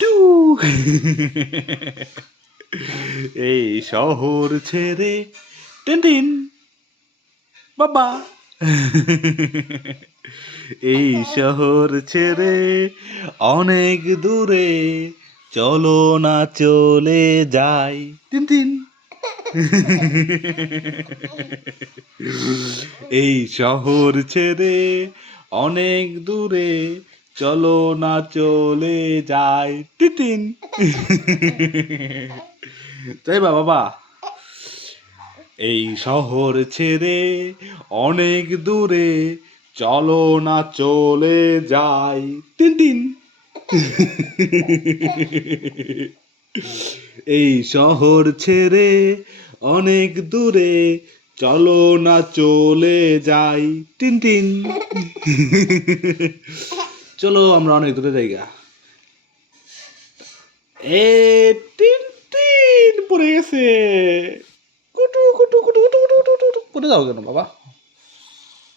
Two এই শহর ছেড়ে টিনটিন বাবা এই শহর ছেড়ে অনেক দূরে চলো না চলে যাই টিনটিন এই শহর ছেড়ে অনেক দূরে চলো না চলে যাই টিটিন তাই বাবা এই শহর ছেড়ে অনেক দূরে চলো না চলে যাই টিনটিন এই শহর ছেড়ে অনেক দূরে চলো না চলে যাই টিনটিন চলো আমরা অনেক দূরে জায়গা এ টিনটিন পড়ে গেছে কুটু কুটু কুটু কুটু কুটু কুটু কুটু। পড়ে যাও কেন বাবা